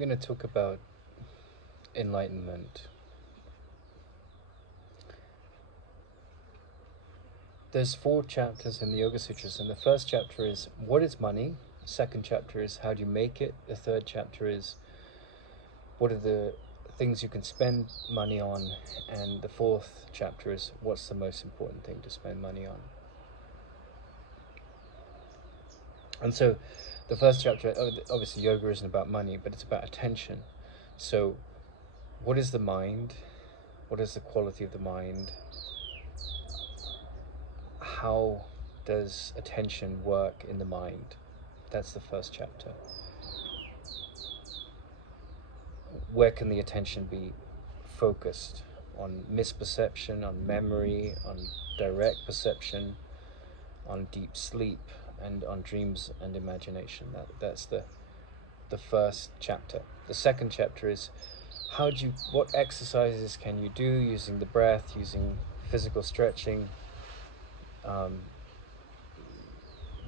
I'm going to talk about enlightenment. There's 4 chapters in the Yoga Sutras, and the first chapter is what is money? The second chapter is how do you make it? The third chapter is what are the things you can spend money on? And the fourth chapter is what's the most important thing to spend money on? And so the first chapter, obviously yoga isn't about money, but it's about attention. So what is the mind? What is the quality of the mind? How does attention work in the mind? That's the first chapter. Where can the attention be focused? On misperception, on memory, on direct perception, on deep sleep, and on dreams and imagination. That's the first chapter. The second chapter is what exercises can you do using the breath, using physical stretching,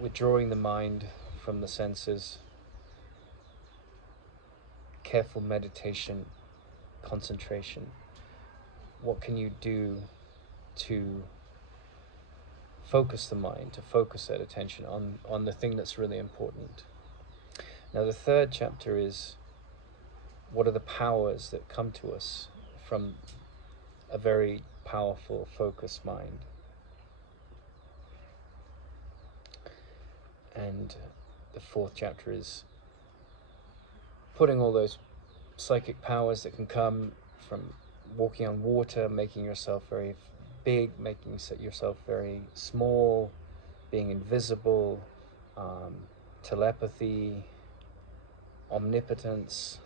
withdrawing the mind from the senses, careful meditation, concentration. What can you do to focus the mind, to focus that attention on the thing that's really important? Now the third chapter is what are the powers that come to us from a very powerful, focused mind? And the fourth chapter is putting all those psychic powers that can come from walking on water, making yourself very big, making yourself very small, being invisible, telepathy, omnipotence,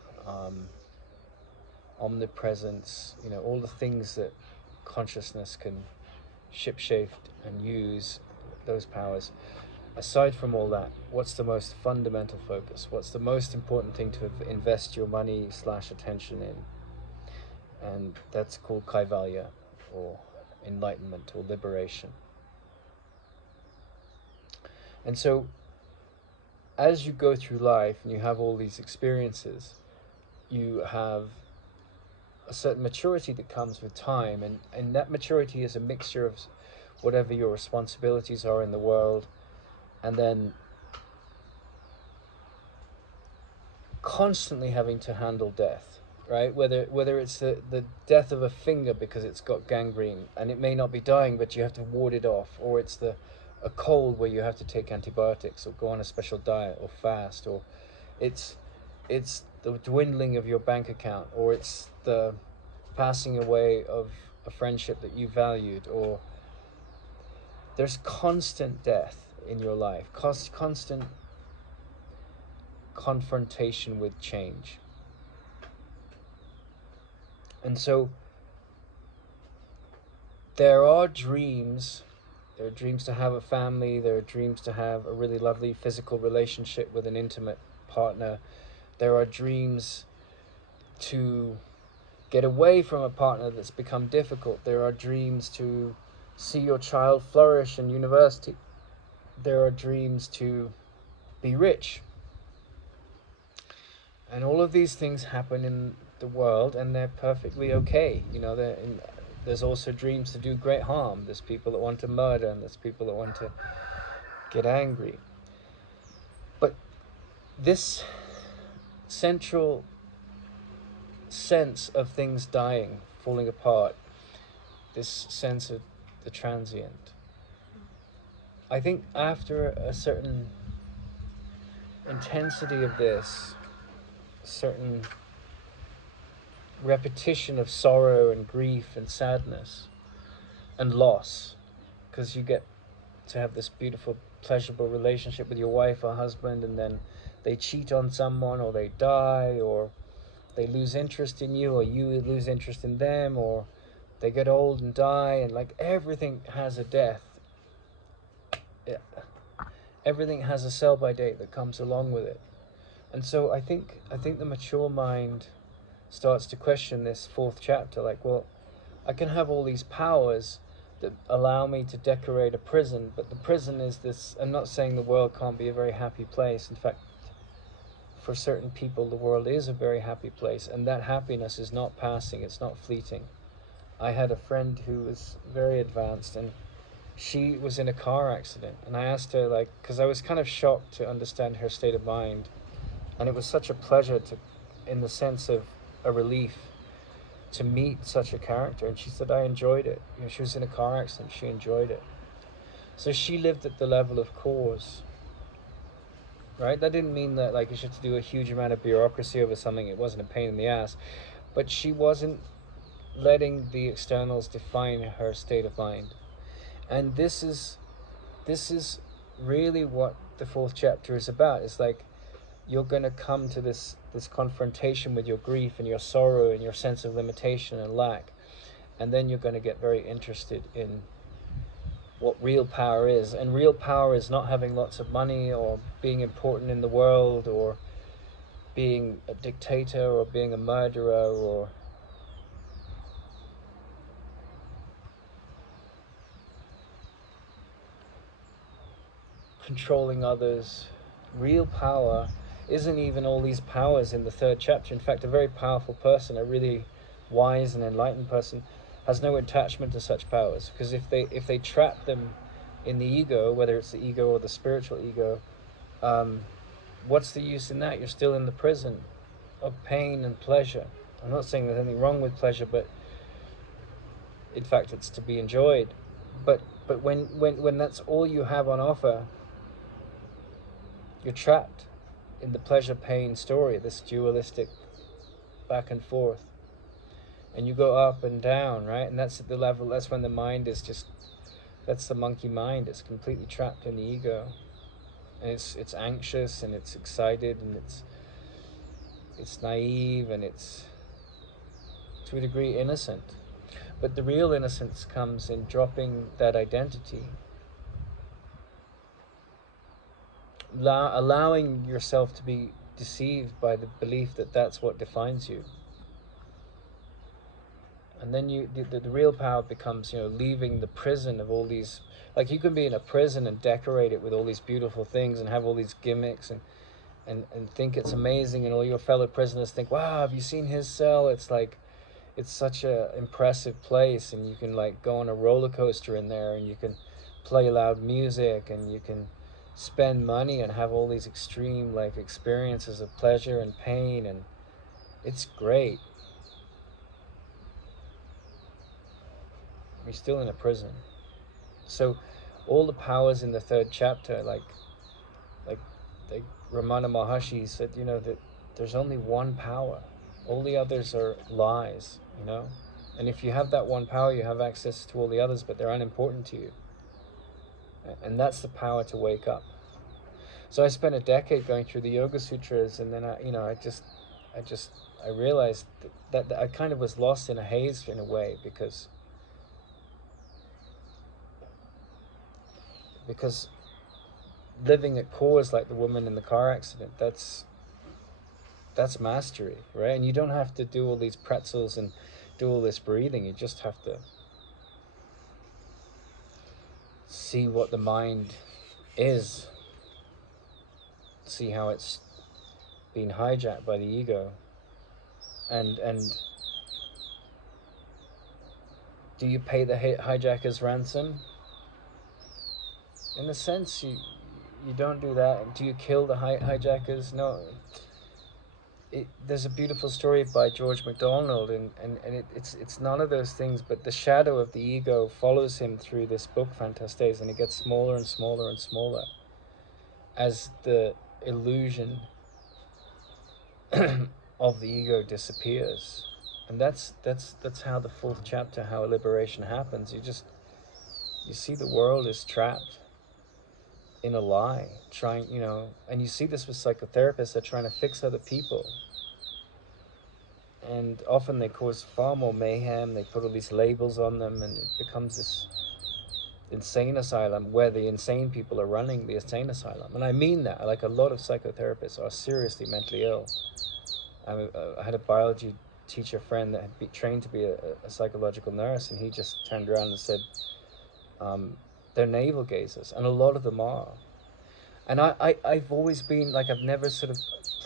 omnipresence, all the things that consciousness can shipshape and use, those powers. Aside from all that, what's the most fundamental focus? What's the most important thing to invest your money / attention in? And that's called Kaivalya, or enlightenment, or liberation. And so, as you go through life and you have all these experiences, you have a certain maturity that comes with time, and that maturity is a mixture of whatever your responsibilities are in the world, and then constantly having to handle death, right? Whether it's the death of a finger because it's got gangrene and it may not be dying, but you have to ward it off, or it's a cold where you have to take antibiotics or go on a special diet or fast, or it's the dwindling of your bank account, or it's the passing away of a friendship that you valued, or there's constant death in your life, constant confrontation with change. And so there are dreams to have a family, there are dreams to have a really lovely physical relationship with an intimate partner, there are dreams to get away from a partner that's become difficult, there are dreams to see your child flourish in university, there are dreams to be rich. And all of these things happen in the world, and they're perfectly okay. There's also dreams to do great harm. There's people that want to murder, and there's people that want to get angry. But this central sense of things dying, falling apart, this sense of the transient, I think after a certain intensity of this, certain repetition of sorrow and grief and sadness and loss, because you get to have this beautiful, pleasurable relationship with your wife or husband, and then they cheat on someone, or they die, or they lose interest in you, or you lose interest in them, or they get old and die, and everything has a death. Everything has a sell-by date that comes along with it. And so I think the mature mind starts to question this fourth chapter, I can have all these powers that allow me to decorate a prison, but the prison is this. I'm not saying the world can't be a very happy place. In fact, for certain people, the world is a very happy place, and that happiness is not passing, it's not fleeting. I had a friend who was very advanced, and she was in a car accident, and I asked her, like, because I was kind of shocked to understand her state of mind, and it was such a pleasure to, in the sense of a relief, to meet such a character. And she said, I enjoyed it. You know, she was in a car accident, she enjoyed it. So she lived at the level of cause, right? That didn't mean that, like, you should have to do a huge amount of bureaucracy over something. It wasn't a pain in the ass, but she wasn't letting the externals define her state of mind. And this is really what the fourth chapter is about. It's like you're going to come to this confrontation with your grief and your sorrow and your sense of limitation and lack, and then you're going to get very interested in what real power is. And real power is not having lots of money or being important in the world or being a dictator or being a murderer or controlling others. Real power isn't even all these powers in the third chapter. In fact, a very powerful person, a really wise and enlightened person, has no attachment to such powers, because if they trap them in the ego, whether it's the ego or the spiritual ego, what's the use in that? You're still in the prison of pain and pleasure. I'm not saying there's anything wrong with pleasure, but in fact it's to be enjoyed. But when that's all you have on offer, you're trapped in the pleasure-pain story, this dualistic back and forth. And you go up and down, right? And that's at the level, that's when the mind is just, that's the monkey mind. It's completely trapped in the ego. And it's anxious and it's excited and it's naive and it's, to a degree, innocent. But the real innocence comes in dropping that identity. Allowing yourself to be deceived by the belief that that's what defines you. And then the real power becomes, you know, leaving the prison of all these, like you can be in a prison and decorate it with all these beautiful things and have all these gimmicks and think it's amazing, and all your fellow prisoners think, wow, have you seen his cell? It's like, it's such a impressive place, and you can like go on a roller coaster in there, and you can play loud music, and you can spend money and have all these extreme like experiences of pleasure and pain, and it's great. You're still in a prison. So all the powers in the third chapter, like Ramana Maharshi said, you know, that there's only one power. All the others are lies, you know. And if you have that one power, you have access to all the others, but they're unimportant to you. And that's the power to wake up. So I spent a decade going through the Yoga Sutras, and then I realized that I kind of was lost in a haze in a way, because living at cause like the woman in the car accident, that's mastery, right? And you don't have to do all these pretzels and do all this breathing. You just have to see what the mind is, see how it's been hijacked by the ego, and do you pay the hijacker's ransom? In a sense, you don't do that. Do you kill the hijackers? No. There's a beautiful story by George MacDonald, and it's none of those things, but the shadow of the ego follows him through this book, Phantastes, and it gets smaller and smaller and smaller as the illusion of the ego disappears. And that's how the fourth chapter, how liberation happens. You see the world is trapped in a lie, trying, you know, and you see this with psychotherapists. They're trying to fix other people, and often they cause far more mayhem. They put all these labels on them, and it becomes this insane asylum where the insane people are running the insane asylum. And I mean that, like, a lot of psychotherapists are seriously mentally ill. I had a biology teacher friend that had trained to be a psychological nurse, and he just turned around and said, they're navel gazers, and a lot of them are. And I've always been like, I've never sort of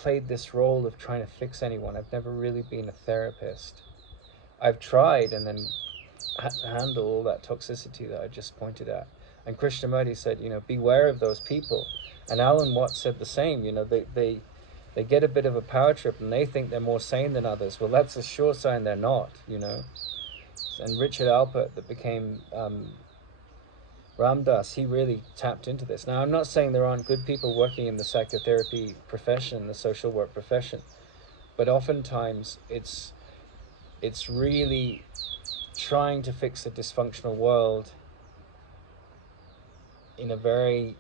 played this role of trying to fix anyone. I've never really been a therapist. I've tried and then had to handle all that toxicity that I just pointed at. And Krishnamurti said, beware of those people. And Alan Watts said the same. They get a bit of a power trip and they think they're more sane than others. Well, that's a sure sign they're not, And Richard Alpert, that became Ramdas, he really tapped into this. Now, I'm not saying there aren't good people working in the psychotherapy profession, the social work profession, but oftentimes it's really trying to fix a dysfunctional world in a very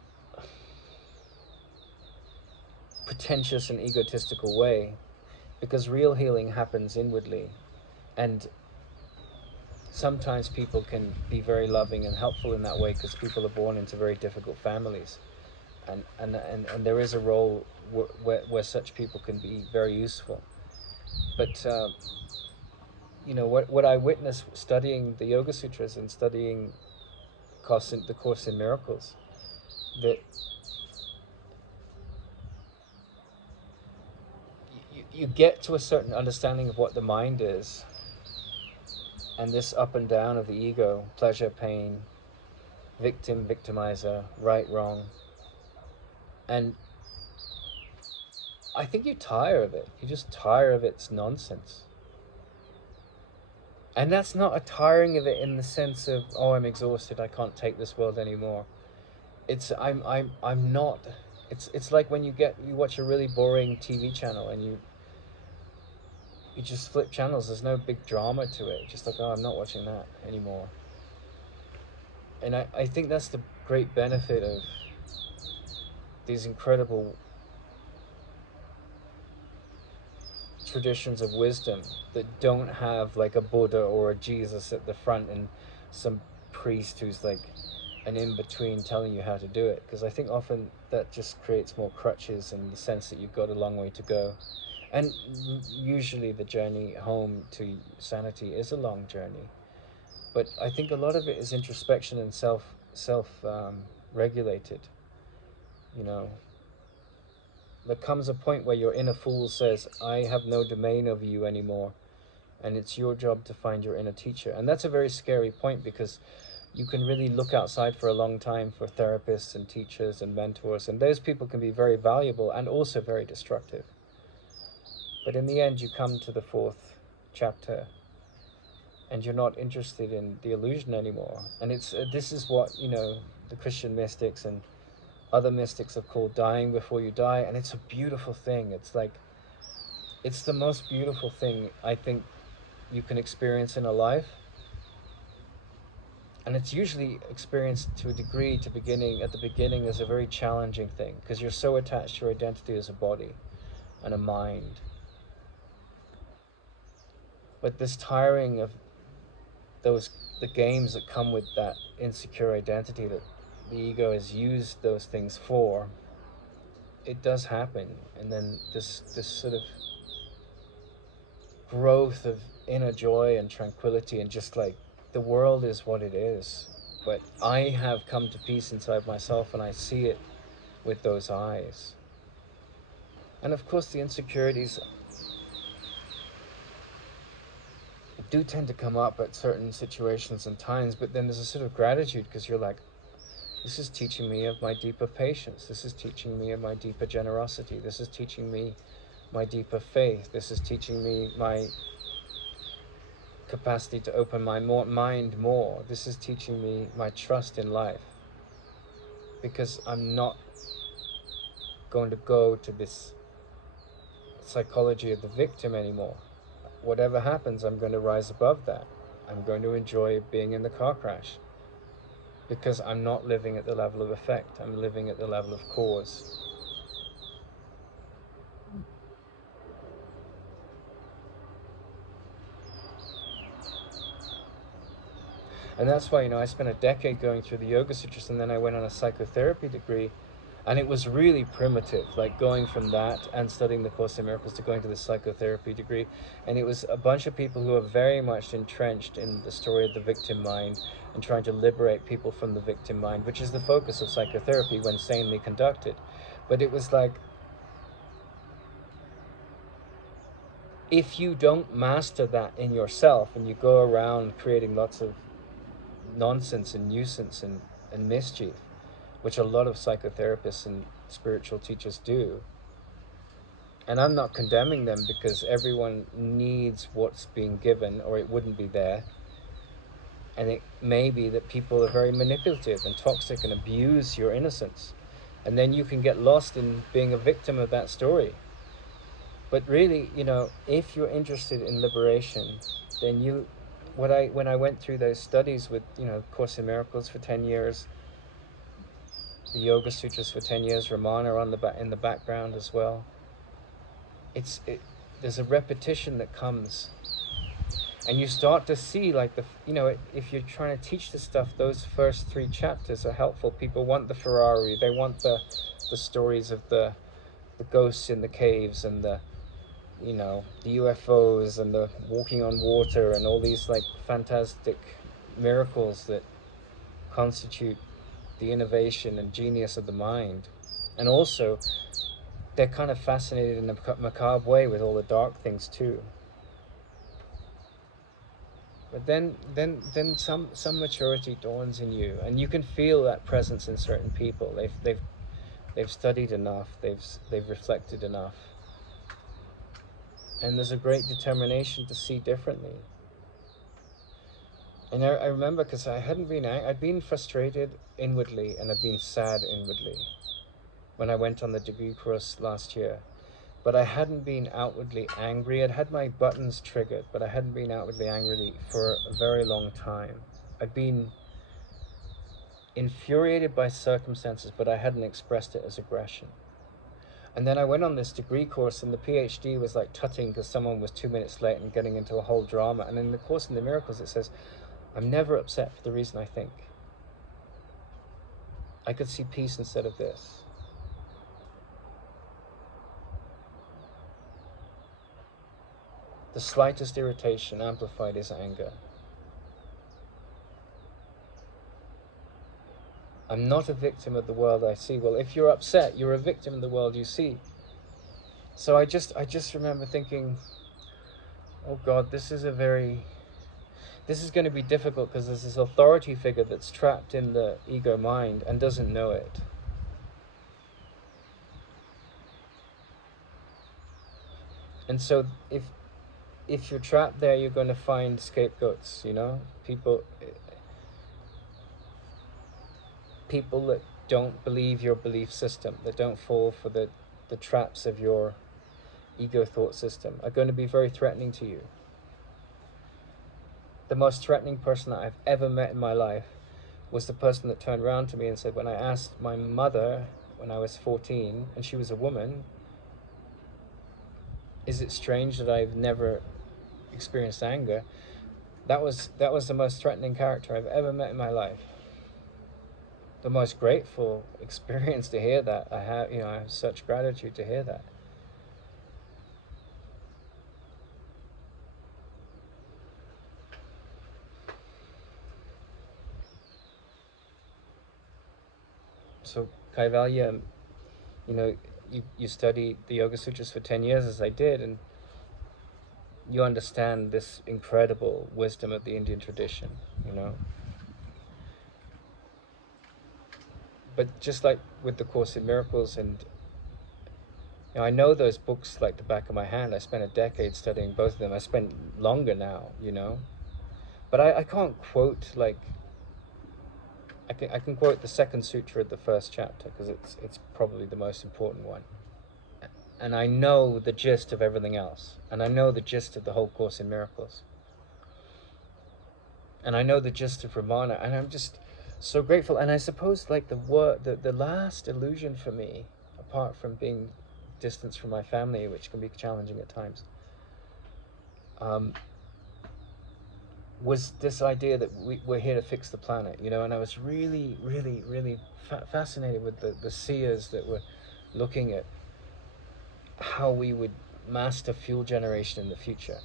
pretentious and egotistical way, because real healing happens inwardly, and sometimes people can be very loving and helpful in that way because people are born into very difficult families, and there is a role where such people can be very useful. But what I witnessed studying the Yoga Sutras and studying the Course in Miracles, that you get to a certain understanding of what the mind is, and this up and down of the ego, pleasure, pain, victim, victimizer, right, wrong. And I think you tire of it. You just tire of its nonsense. And that's not a tiring of it in the sense of, oh, I'm exhausted, I can't take this world anymore. It's I'm not. It's like when you watch a really boring TV channel and you just flip channels. There's no big drama to it. Just like, oh, I'm not watching that anymore. And I think that's the great benefit of these incredible traditions of wisdom that don't have like a Buddha or a Jesus at the front and some priest who's like an in-between telling you how to do it. Because I think often that just creates more crutches in the sense that you've got a long way to go. And usually the journey home to sanity is a long journey. But I think a lot of it is introspection and self-regulated. There comes a point where your inner fool says, I have no domain over you anymore, and it's your job to find your inner teacher. And that's a very scary point, because you can really look outside for a long time for therapists and teachers and mentors, and those people can be very valuable and also very destructive. But in the end, you come to the fourth chapter and you're not interested in the illusion anymore. And this is what, the Christian mystics and other mystics have called dying before you die. And it's a beautiful thing. It's the most beautiful thing I think you can experience in a life. And it's usually experienced to a degree at the beginning as a very challenging thing, because you're so attached to your identity as a body and a mind. But this tiring of the games that come with that insecure identity that the ego has used those things for, it does happen. And then this sort of growth of inner joy and tranquility, and just like, the world is what it is. But I have come to peace inside myself, and I see it with those eyes. And of course the insecurities do tend to come up at certain situations and times, but then there's a sort of gratitude, because you're like, this is teaching me of my deeper patience, this is teaching me of my deeper generosity, this is teaching me my deeper faith, this is teaching me my capacity to open my mind more, this is teaching me my trust in life, because I'm not going to go to this psychology of the victim anymore. Whatever happens, I'm going to rise above that. I'm going to enjoy being in the car crash, because I'm not living at the level of effect. I'm living at the level of cause. And that's why, I spent a decade going through the Yoga Sutras, and then I went on a psychotherapy degree. And it was really primitive, like going from that and studying the Course in Miracles to going to the psychotherapy degree. And it was a bunch of people who are very much entrenched in the story of the victim mind and trying to liberate people from the victim mind, which is the focus of psychotherapy when sanely conducted. But it was like, if you don't master that in yourself and you go around creating lots of nonsense and nuisance and mischief, which a lot of psychotherapists and spiritual teachers do, and I'm not condemning them because everyone needs what's being given or it wouldn't be there. And it may be that people are very manipulative and toxic and abuse your innocence. And then you can get lost in being a victim of that story. But really, if you're interested in liberation, then when I went through those studies with, Course in Miracles for 10 years, the Yoga Sutras for 10 years, Ramana in the background as well. There's a repetition that comes, and you start to see, like, if you're trying to teach this stuff, those first 3 chapters are helpful. People want the Ferrari, they want the stories of the ghosts in the caves and the UFOs and the walking on water and all these like fantastic miracles that constitute the innovation and genius of the mind. And also, they're kind of fascinated in a macabre way with all the dark things too. But then some maturity dawns in you, and you can feel that presence in certain people. They've studied enough. They've reflected enough, and there's a great determination to see differently. And I remember, because I'd been frustrated inwardly and I'd been sad inwardly when I went on the degree course last year. But I hadn't been outwardly angry. I'd had my buttons triggered, but I hadn't been outwardly angry for a very long time. I'd been infuriated by circumstances, but I hadn't expressed it as aggression. And then I went on this degree course, and the PhD was like tutting because someone was 2 minutes late and getting into a whole drama. And in the Course in the Miracles, it says, I'm never upset for the reason I think. I could see peace instead of this. The slightest irritation amplified is anger. I'm not a victim of the world I see. Well, if you're upset, you're a victim of the world you see. So I just remember thinking, oh God, this is going to be difficult, because there's this authority figure that's trapped in the ego mind and doesn't know it. And so if you're trapped there, you're going to find scapegoats, people that don't believe your belief system, that don't fall for the traps of your ego thought system, are going to be very threatening to you. The most threatening person that I've ever met in my life was the person that turned around to me and said, when I asked my mother when I was 14, and she was a woman, is it strange that I've never experienced anger? That was the most threatening character I've ever met in my life. The most grateful experience to hear that. I have such gratitude to hear that. So Kaivalya, you study the Yoga Sutras for 10 years as I did, and you understand this incredible wisdom of the Indian tradition, But just like with the Course in Miracles, and I know those books like the back of my hand. I spent a decade studying both of them. I spent longer now, But I can't quote, like, I can quote the second sutra of the first chapter, because it's probably the most important one. And I know the gist of everything else. And I know the gist of the whole Course in Miracles. And I know the gist of Ramana. And I'm just so grateful. And I suppose, like, the last illusion for me, apart from being distanced from my family, which can be challenging at times, was this idea that we're here to fix the planet, and I was really, really, really fascinated with the seers that were looking at how we would master fuel generation in the future.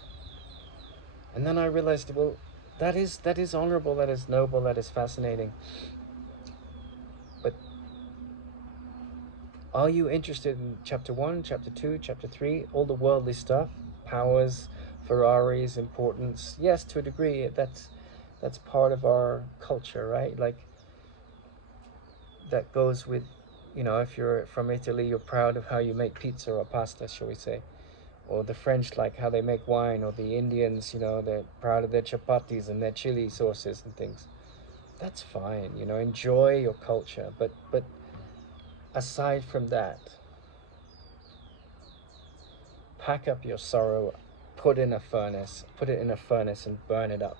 And then I realized, well, that is honorable, that is noble, that is fascinating. But are you interested in chapter 1, chapter 2, chapter 3, all the worldly stuff? powers, Ferraris, importance. Yes, to a degree, that's part of our culture, right? Like that goes with, if you're from Italy, you're proud of how you make pizza or pasta, shall we say. Or the French, like how they make wine, or the Indians, they're proud of their chapatis and their chili sauces and things. That's fine, enjoy your culture, but aside from that, pack up your sorrow, put it in a furnace and burn it up.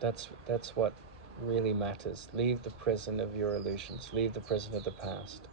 That's what really matters. Leave the prison of your illusions. Leave the prison of the past.